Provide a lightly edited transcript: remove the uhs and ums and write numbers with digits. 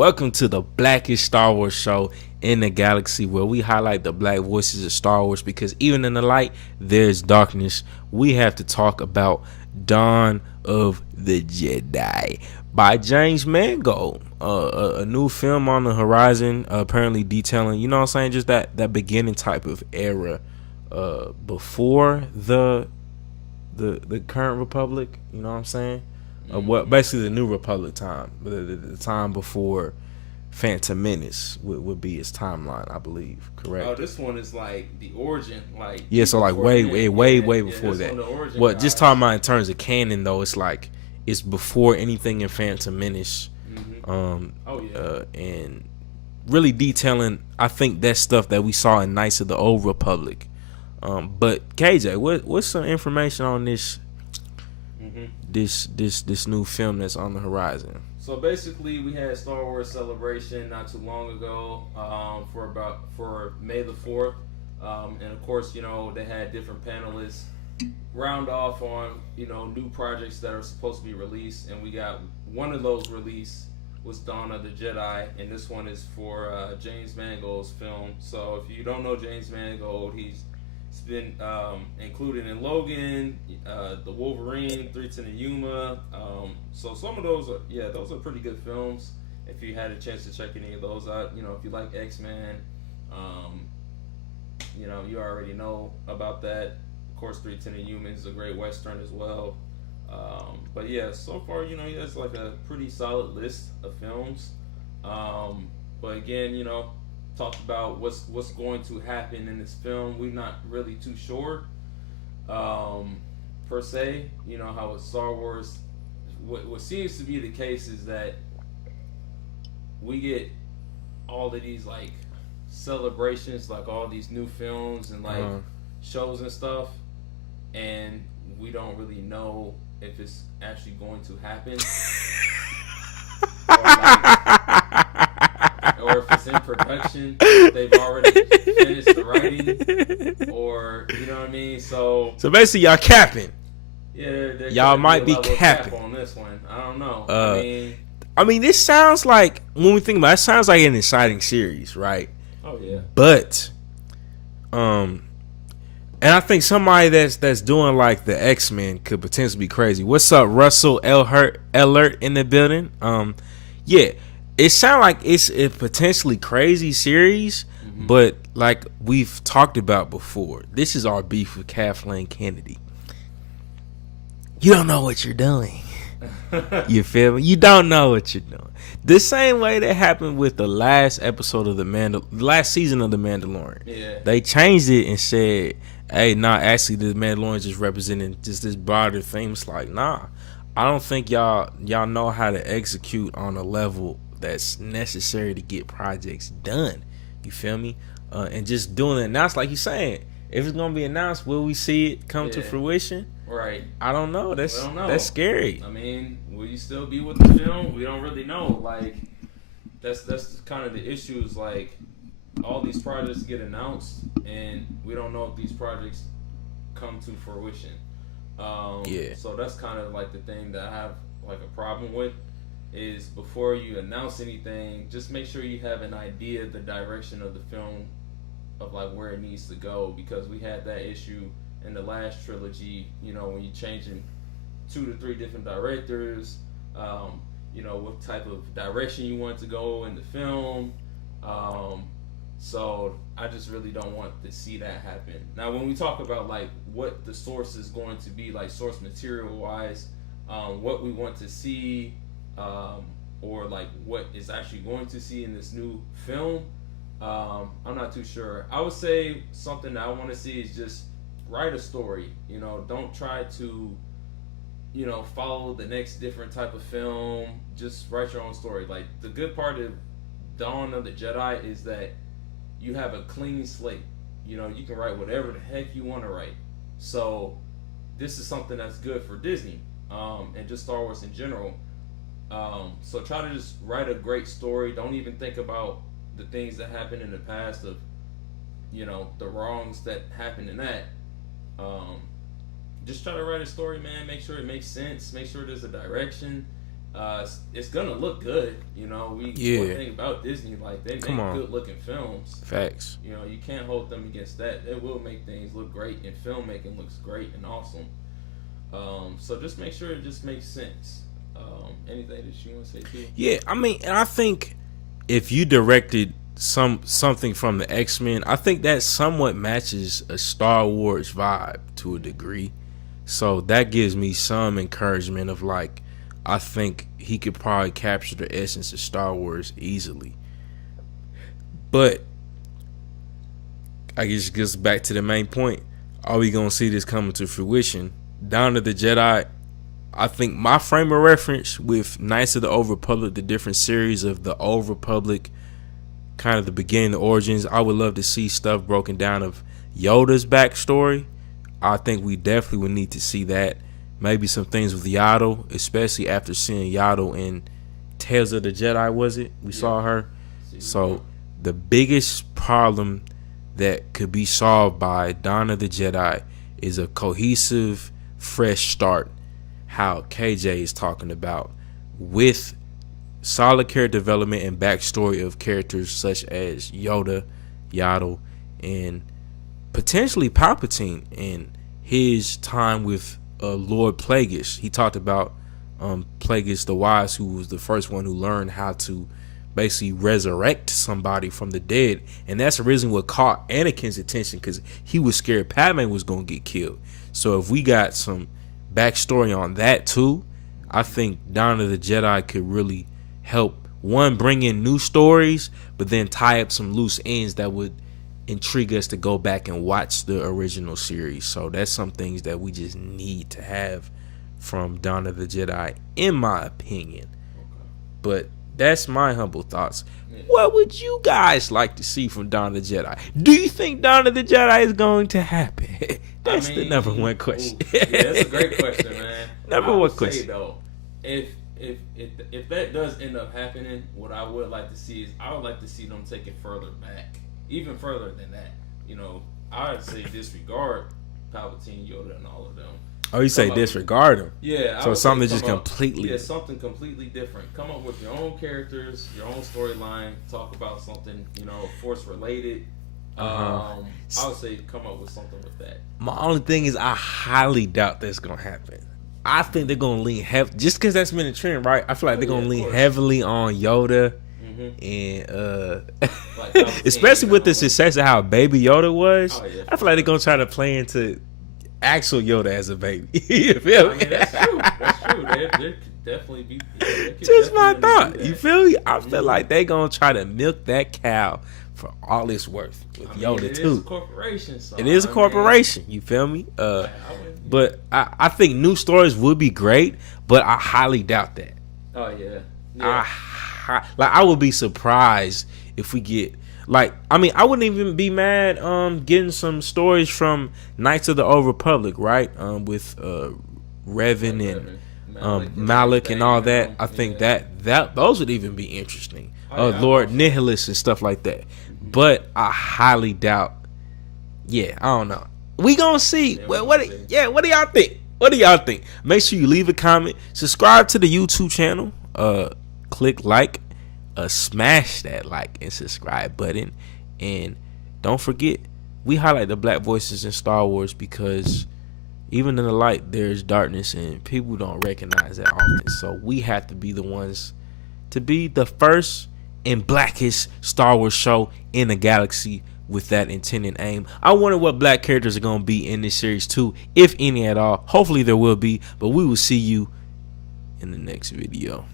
Welcome to the blackest Star Wars show in the galaxy, where we highlight the black voices of Star Wars, because even in the light, there's darkness. We have to talk about Dawn of the Jedi by James Mangold. A new film on the horizon, apparently detailing, what I'm saying, just that beginning type of era before the current republic, you know what I'm saying? What basically the New Republic time, the time before Phantom Menace would be its timeline, I believe. Correct? Oh, this one is like the origin, like so like way before that. Well, just talking about in terms of canon though, it's like it's before anything in Phantom Menace, and really detailing, I think, that stuff that we saw in Knights of the Old Republic. But KJ, what's some information on this? This new film that's on the horizon. So basically, we had Star Wars Celebration not too long ago, for May the 4th, and of course, they had different panelists round off on new projects that are supposed to be released, and we got one of those released was Dawn of the Jedi, and this one is for James Mangold's film. So if you don't know James Mangold, he's been included in Logan, the Wolverine, 310 and Yuma. So some of those are pretty good films. If you had a chance to check any of those out, if you like X-Men, you already know about that. Of course, 310 and Yuma is a great Western as well. But yeah, so far, that's like a pretty solid list of films. But again, talked about what's going to happen in this film. We're not really too sure, per se. How with Star Wars, what seems to be the case is that we get all of these like celebrations, like all these new films and like shows and stuff, and we don't really know if it's actually going to happen. Or if it's in production, they've already finished the writing, or you know what I mean. So basically, y'all capping. Yeah, y'all might be capping on this one. I don't know. I mean, this sounds like, when we think about it, sounds like an exciting series, right? Oh yeah. But, and I think somebody that's doing like the X-Men could potentially be crazy. What's up, Russell Alert in the building? Yeah. It sounds like it's a potentially crazy series, but like we've talked about before, this is our beef with Kathleen Kennedy. You don't know what you're doing. You feel me? You don't know what you're doing. The same way that happened with the last episode of last season of The Mandalorian. Yeah. They changed it and said, hey, actually the Mandalorian just representing just this broader thing. It's like, nah, I don't think y'all know how to execute on a level that's necessary to get projects done. You feel me? And just doing it announced, like you're saying, if it's gonna be announced, will we see it come to fruition? Right. I don't know. That's scary. I mean, will you still be with the film? We don't really know. Like, that's kind of the issue. Is like all these projects get announced, and we don't know if these projects come to fruition. So that's kind of like the thing that I have like a problem with. Is before you announce anything, just make sure you have an idea of the direction of the film, of like where it needs to go, because we had that issue in the last trilogy, when you're changing 2 to 3 different directors, what type of direction you want to go in the film. So I just really don't want to see that happen. Now, when we talk about like what the source is going to be, like source material wise, what we want to see, or like what is actually going to see in this new film, I'm not too sure. I would say something that I want to see is just write a story. Don't try to follow the next different type of film. Just write your own story. Like, the good part of Dawn of the Jedi is that you have a clean slate. You can write whatever the heck you want to write. So this is something that's good for Disney, and just Star Wars in general. So try to just write a great story. Don't even think about the things that happened in the past of, the wrongs that happened in that. Just try to write a story, man. Make sure it makes sense. Make sure there's a direction, it's gonna look good. You know, one thing about Disney, like they make good looking films. Facts. You know, you can't hold them against that. They will make things look great, and filmmaking looks great and awesome. So just make sure it just makes sense. Anything that you want to say too? Yeah, I mean, and I think if you directed something from the X-Men, I think that somewhat matches a Star Wars vibe to a degree. So that gives me some encouragement of like, I think he could probably capture the essence of Star Wars easily. But I guess it goes back to the main point. Are we gonna see this coming to fruition? Dawn of the Jedi, I think my frame of reference with Knights of the Old Republic, the different series of the Old Republic, kind of the beginning, the origins, I would love to see stuff broken down of Yoda's backstory. I think we definitely would need to see that. Maybe some things with Yaddle, especially after seeing Yaddle in Tales of the Jedi, was it? We saw her. So the biggest problem that could be solved by Dawn of the Jedi is a cohesive, fresh start, how KJ is talking about, with solid character development and backstory of characters such as Yoda, Yaddle, and potentially Palpatine and his time with Lord Plagueis. He talked about Plagueis the Wise, who was the first one who learned how to basically resurrect somebody from the dead, and that's originally what caught Anakin's attention because he was scared Padme was gonna get killed. So if we got some backstory on that too, I think Dawn of the Jedi could really help, one, bring in new stories, but then tie up some loose ends that would intrigue us to go back and watch the original series. So that's some things that we just need to have from Dawn of the Jedi, in my opinion. But that's my humble thoughts. What would you guys like to see from Dawn of the Jedi? Do you think Dawn of the Jedi is going to happen? That's the number one question. Yeah, that's a great question, man. Number one question. Though, if that does end up happening, what I would like to see is I would like to see them take it further back, even further than that. You know, I would say disregard Palpatine, Yoda, and all of them. Oh, you say disregard them? Yeah. So something just completely... Yeah, something completely different. Come up with your own characters, your own storyline. Talk about something, Force related. I would say come up with something with that. My only thing is I highly doubt that's going to happen. I think they're going to lean heavily, just because that's been a trend, right? I feel like they're going to lean heavily on Yoda. And especially with the success of how Baby Yoda was, I feel like they're going to try to play into actual Yoda as a baby. You feel me? That's true. That's true. There could definitely be. Just my thought. You feel me? I feel like they gonna try to milk that cow for all it's worth with Yoda too. It is a corporation. So it is a corporation. You feel me? But I think new stories would be great, but I highly doubt that. Oh yeah. I would be surprised if we get. I wouldn't even be mad getting some stories from Knights of the Old Republic, right? With Revan and Malik and all that. I think that those would even be interesting. Lord Nihilus and stuff like that. But I highly doubt. Yeah, I don't know. We gonna see. What do y'all think? What do y'all think? Make sure you leave a comment. Subscribe to the YouTube channel. Click like. Smash that like and subscribe button, and don't forget, we highlight the black voices in Star Wars because even in the light there's darkness and people don't recognize that often. So we have to be the ones to be the first and blackest Star Wars show in the galaxy with that intended aim. I wonder what black characters are going to be in this series too, if any at all. Hopefully there will be, but we will see you in the next video.